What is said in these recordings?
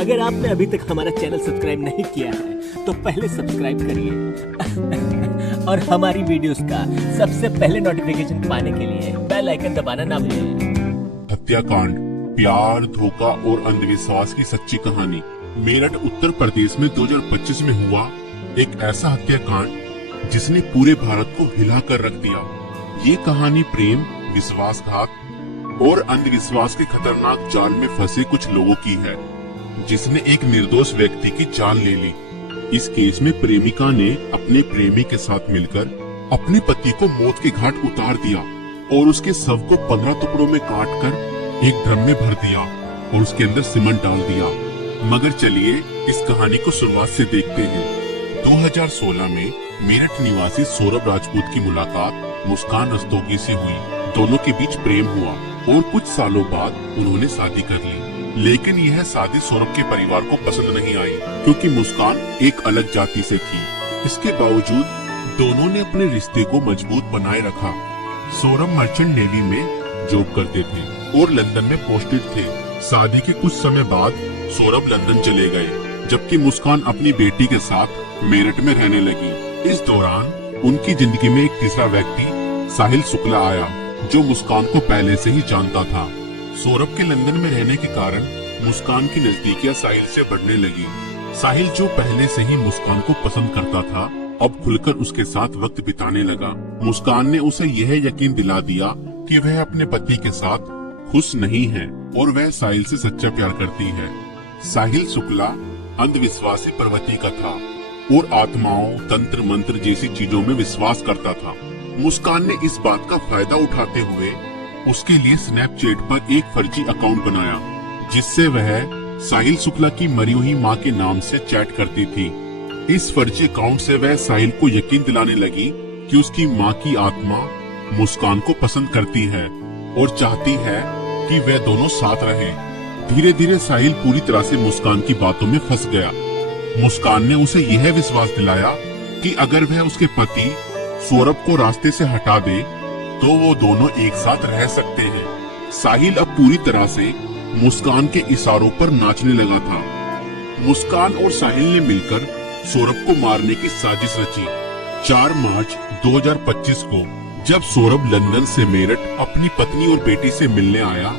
अगर आपने अभी तक हमारा चैनल सब्सक्राइब नहीं किया है तो पहले सब्सक्राइब करिए और हमारी वीडियोस का सबसे पहले नोटिफिकेशन पाने के लिए बेल आइकन दबाना ना भूलें। हत्याकांड, प्यार, धोखा और अंधविश्वास की सच्ची कहानी। मेरठ उत्तर प्रदेश में 2025 में हुआ एक ऐसा हत्याकांड जिसने पूरे भारत को हिला कर रख दिया। ये कहानी प्रेम, विश्वासघात और अंधविश्वास के खतरनाक जाल में फंसे कुछ लोगों की है, जिसने एक निर्दोष व्यक्ति की जान ले ली। इस केस में प्रेमिका ने अपने प्रेमी के साथ मिलकर अपने पति को मौत के घाट उतार दिया और उसके शव को 15 टुकड़ों में काटकर एक ड्रम में भर दिया और उसके अंदर सीमेंट डाल दिया। मगर चलिए इस कहानी को शुरुआत से देखते हैं। 2016 में मेरठ निवासी सौरभ राजपूत की मुलाकात मुस्कान रस्तोगी से हुई। दोनों के बीच प्रेम हुआ और कुछ सालों बाद उन्होंने शादी कर ली। लेकिन यह शादी सौरभ के परिवार को पसंद नहीं आई, क्योंकि मुस्कान एक अलग जाति से थी। इसके बावजूद दोनों ने अपने रिश्ते को मजबूत बनाए रखा। सौरभ मर्चेंट नेवी में जॉब करते थे और लंदन में पोस्टेड थे। शादी के कुछ समय बाद सौरभ लंदन चले गए, जबकि मुस्कान अपनी बेटी के साथ मेरठ में रहने लगी। इस दौरान उनकी जिंदगी में एक तीसरा व्यक्ति साहिल शुक्ला आया, जो मुस्कान को पहले से ही जानता था। सौरभ के लंदन में रहने के कारण मुस्कान की नजदीकियां साहिल से बढ़ने लगी। साहिल, जो पहले से ही मुस्कान को पसंद करता था, अब खुलकर उसके साथ वक्त बिताने लगा। मुस्कान ने उसे यह यकीन दिला दिया कि वह अपने पति के साथ खुश नहीं है और वह साहिल से सच्चा प्यार करती है। साहिल शुक्ला अंधविश्वासी प्रवृत्ति का था और आत्माओं, तंत्र मंत्र जैसी चीजों में विश्वास करता था। मुस्कान ने इस बात का फायदा उठाते हुए उसके लिए स्नैपचैट पर एक फर्जी अकाउंट बनाया, जिससे वह साहिल शुक्ला की मरी हुई मां के नाम से चैट करती थी। इस फर्जी अकाउंट से वह साहिल को यकीन दिलाने लगी कि उसकी मां की आत्मा मुस्कान को पसंद करती है और चाहती है कि वे दोनों साथ रहें। धीरे धीरे साहिल पूरी तरह से मुस्कान की बातों में फंस गया। मुस्कान ने उसे यह विश्वास दिलाया कि अगर वह उसके पति सौरभ को रास्ते से हटा दे तो वो दोनों एक साथ रह सकते हैं। साहिल अब पूरी तरह से मुस्कान के इशारों पर नाचने लगा था। मुस्कान और साहिल ने मिलकर सौरभ को मारने की साजिश रची। 4 मार्च 2025 को जब सौरभ लंदन से मेरठ अपनी पत्नी और बेटी से मिलने आया,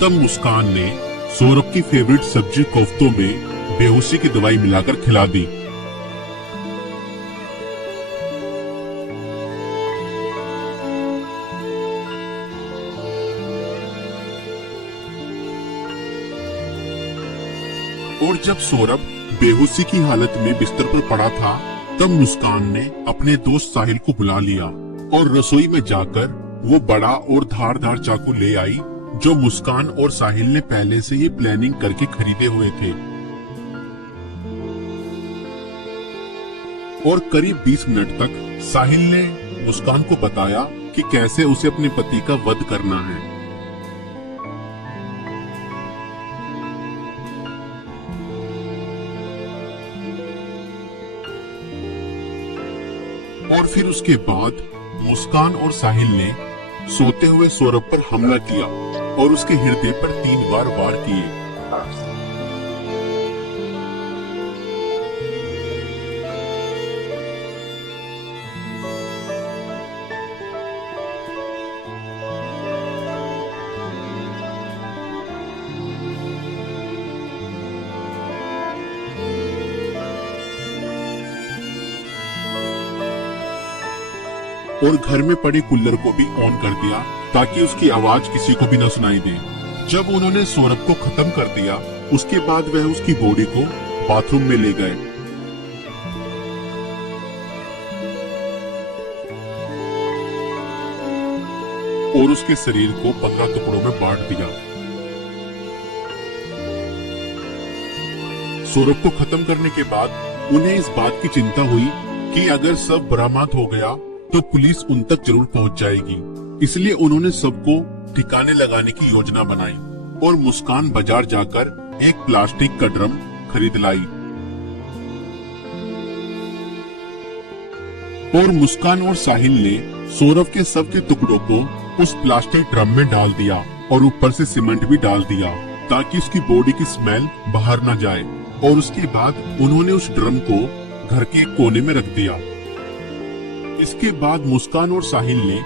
तब मुस्कान ने सौरभ की फेवरेट सब्जी कोफ्तों में बेहोशी की दवाई मिलाकर खिला दी। और जब सौरभ बेहोशी की हालत में बिस्तर पर पड़ा था, तब मुस्कान ने अपने दोस्त साहिल को बुला लिया और रसोई में जाकर वो बड़ा और धारदार चाकू ले आई, जो मुस्कान और साहिल ने पहले से ही प्लानिंग करके खरीदे हुए थे। और करीब 20 मिनट तक साहिल ने मुस्कान को बताया कि कैसे उसे अपने पति का वध करना है। और फिर उसके बाद मुस्कान और साहिल ने सोते हुए सौरभ पर हमला किया और उसके हृदय पर 3 बार वार किए। और घर में पड़े कूलर को भी ऑन कर दिया ताकि उसकी आवाज किसी को भी न सुनाई दे। जब उन्होंने सौरभ को खत्म कर दिया, उसके बाद वह उसकी बॉडी को बाथरूम में ले गए। और उसके शरीर को 15 टुकड़ों में बांट दिया। सौरभ को खत्म करने के बाद उन्हें इस बात की चिंता हुई कि अगर सब बरामद हो गया तो पुलिस उन तक जरूर पहुंच जाएगी। इसलिए उन्होंने सबको ठिकाने लगाने की योजना बनाई और मुस्कान बाजार जाकर एक प्लास्टिक का ड्रम खरीद लाई। और मुस्कान और साहिल ने सौरभ के शव के टुकड़ों को उस प्लास्टिक ड्रम में डाल दिया और ऊपर से सीमेंट भी डाल दिया ताकि उसकी बॉडी की स्मेल बाहर ना जाए। और उसके बाद उन्होंने उस ड्रम को घर के एक कोने में रख दिया। इसके बाद मुस्कान और साहिल ने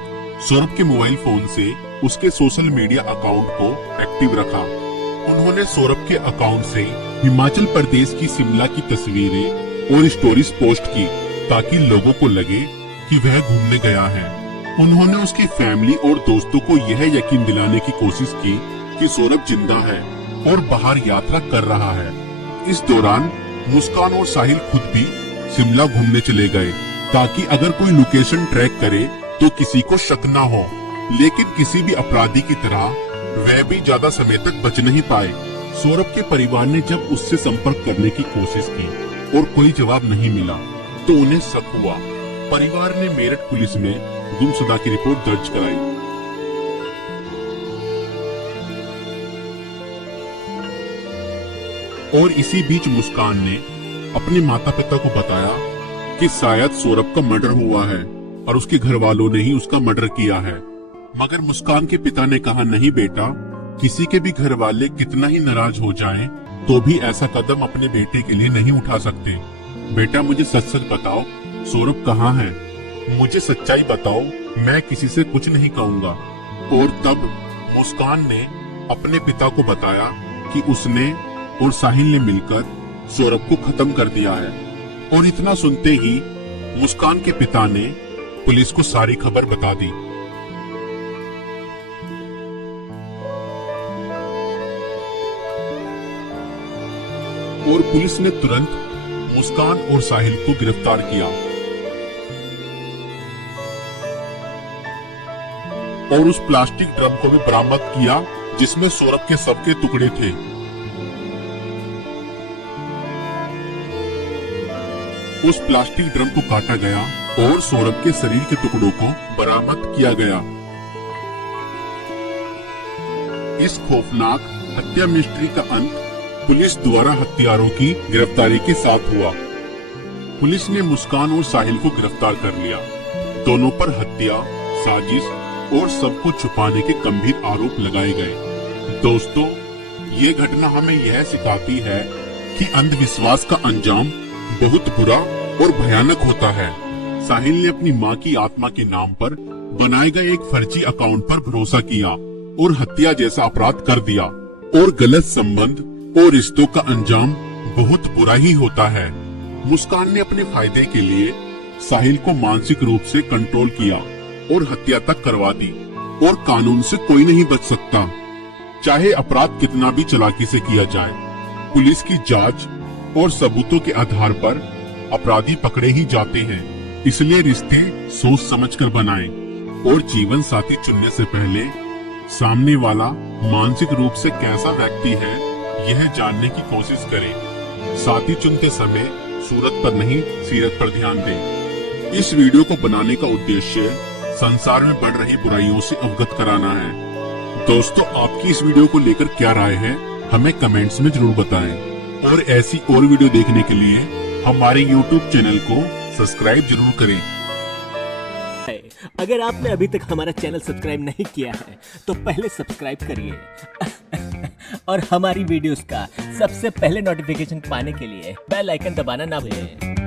सौरभ के मोबाइल फोन से उसके सोशल मीडिया अकाउंट को एक्टिव रखा। उन्होंने सौरभ के अकाउंट से हिमाचल प्रदेश की शिमला की तस्वीरें और स्टोरीज पोस्ट की ताकि लोगों को लगे कि वह घूमने गया है। उन्होंने उसकी फैमिली और दोस्तों को यह यकीन दिलाने की कोशिश की कि सौरभ जिंदा है और बाहर यात्रा कर रहा है। इस दौरान मुस्कान और साहिल खुद भी शिमला घूमने चले गए ताकि अगर कोई लोकेशन ट्रैक करे तो किसी को शक न हो। लेकिन किसी भी अपराधी की तरह वह भी ज्यादा समय तक बच नहीं पाए। सौरभ के परिवार ने जब उससे संपर्क करने की कोशिश की और कोई जवाब नहीं मिला तो उन्हें शक हुआ। परिवार ने मेरठ पुलिस में गुमशुदा की रिपोर्ट दर्ज कराई। और इसी बीच मुस्कान ने अपने माता पिता को बताया कि शायद सौरभ का मर्डर हुआ है और उसके घर वालों ने ही उसका मर्डर किया है। मगर मुस्कान के पिता ने कहा, नहीं बेटा, किसी के भी घर वाले कितना ही नाराज हो जाएं, तो भी ऐसा कदम अपने बेटे के लिए नहीं उठा सकते। बेटा, मुझे सच सच बताओ, सौरभ कहाँ है? मुझे सच्चाई बताओ, मैं किसी से कुछ नहीं कहूँगा। और तब मुस्कान ने अपने पिता को बताया कि उसने और साहिल ने मिलकर सौरभ को खत्म कर दिया है। और इतना सुनते ही मुस्कान के पिता ने पुलिस को सारी खबर बता दी। और पुलिस ने तुरंत मुस्कान और साहिल को गिरफ्तार किया और उस प्लास्टिक ड्रम को भी बरामद किया जिसमें सौरभ के शव के टुकड़े थे। उस प्लास्टिक ड्रम को काटा गया और सौरभ के शरीर के टुकड़ों को बरामद किया गया। इस खौफनाक हत्या मिस्ट्री का अंत पुलिस द्वारा हत्यारों की गिरफ्तारी के साथ हुआ। पुलिस ने मुस्कान और साहिल को गिरफ्तार कर लिया। दोनों पर हत्या, साजिश और सब कुछ छुपाने के गंभीर आरोप लगाए गए। दोस्तों, ये घटना हमें यह सिखाती है कि अंधविश्वास का अंजाम बहुत बुरा और भयानक होता है। साहिल ने अपनी मां की आत्मा के नाम पर बनाए गए एक फर्जी अकाउंट पर भरोसा किया और हत्या जैसा अपराध कर दिया। और गलत संबंध और रिश्तों का अंजाम बहुत बुरा ही होता है। मुस्कान ने अपने फायदे के लिए साहिल को मानसिक रूप से कंट्रोल किया और हत्या तक करवा दी। और कानून से कोई नहीं बच सकता, चाहे अपराध कितना भी चालाकी से किया जाए। पुलिस की जांच और सबूतों के आधार पर अपराधी पकड़े ही जाते हैं। इसलिए रिश्ते सोच समझकर बनाएं और जीवन साथी चुनने से पहले सामने वाला मानसिक रूप से कैसा व्यक्ति है यह जानने की कोशिश करें। साथी चुनते समय सूरत पर नहीं, सीरत पर ध्यान दें। इस वीडियो को बनाने का उद्देश्य संसार में बढ़ रही बुराइयों से अवगत कराना है। दोस्तों, आपकी इस वीडियो को लेकर क्या राय है हमें कमेंट्स में जरूर बताएं। और ऐसी और वीडियो देखने के लिए हमारे YouTube चैनल को सब्सक्राइब जरूर करें। अगर आपने अभी तक हमारा चैनल सब्सक्राइब नहीं किया है तो पहले सब्सक्राइब करिए और हमारी वीडियोस का सबसे पहले नोटिफिकेशन पाने के लिए बेल आइकन दबाना ना भूलें।